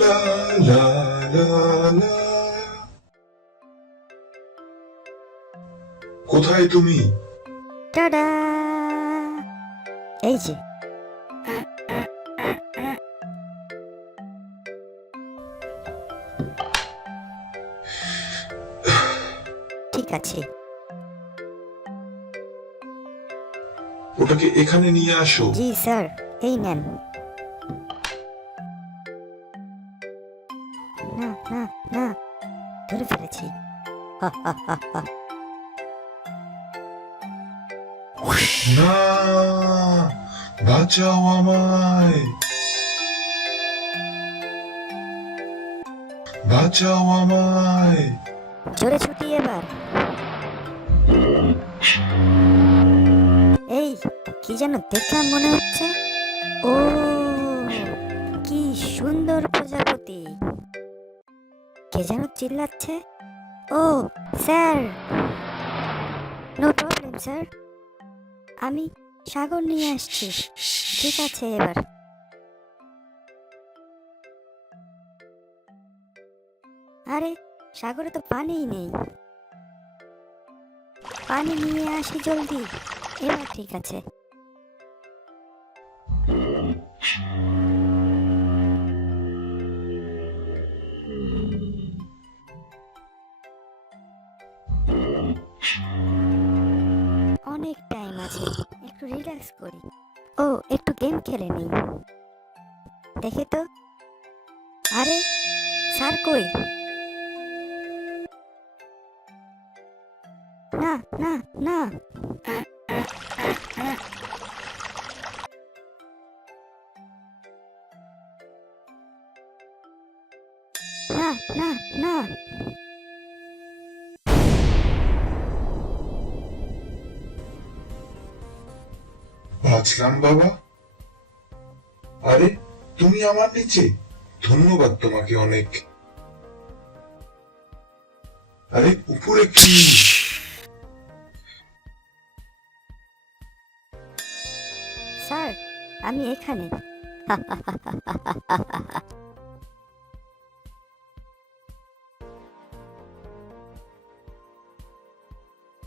লা লা লা লা। কোথায় তুমি? টাডা, এই যে। ঠিক আছে, ওটাকে এখানে নিয়ে আসো। জি স্যার, এই নেন। না না না, ধরে ফেলেছি। হা, হা, হা, হা। না, বাঁচাও আমায়, বাঁচাও আমায়। জোরে ছুটি এবার। এই, কি যেন দেখলাম মনে হচ্ছে। ও, কি সুন্দর প্রজাপতি। কে যেন চিল্লাচ্ছে। ও স্যার, নো প্রবলেম স্যার, আমি সাগর নিয়ে আসছি। ঠিক আছে এবার। আরে, সাগরে তো পানিই নেই। পানি নিয়ে আসি জলদি। এবার ঠিক আছে। অনেক টাইম আছে, একটু রিল্যাক্স করি। ও, একটু গেম খেলে নিই। দেখে তো। আরে, স্যার কই? না না না। না না না। বাঁচলাম বাবা। আরে, তুমি আমার নিচে? ধন্যবাদ তোমাকে অনেক। আরে, উপরে কি? স্যার, আমি এখানে।